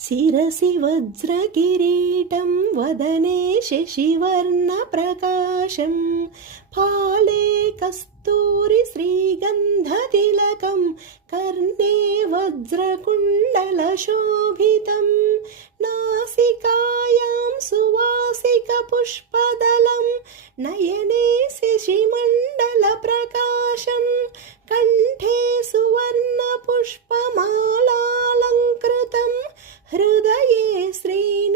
शिरसि वज्रकिरीटं वदने शशिवर्णप्रकाशं फाले कस्तूरिश्रीगन्धतिलकं कर्णे वज्रकुण्डलशोभितं नासिकायां सुवासिकपुष्पदलं नयने शशिमण्डलप्रकाशं कण्ठे सुवर्णपुष्पमालालङ्कृतं हृदये श्रीनिवासमागमनं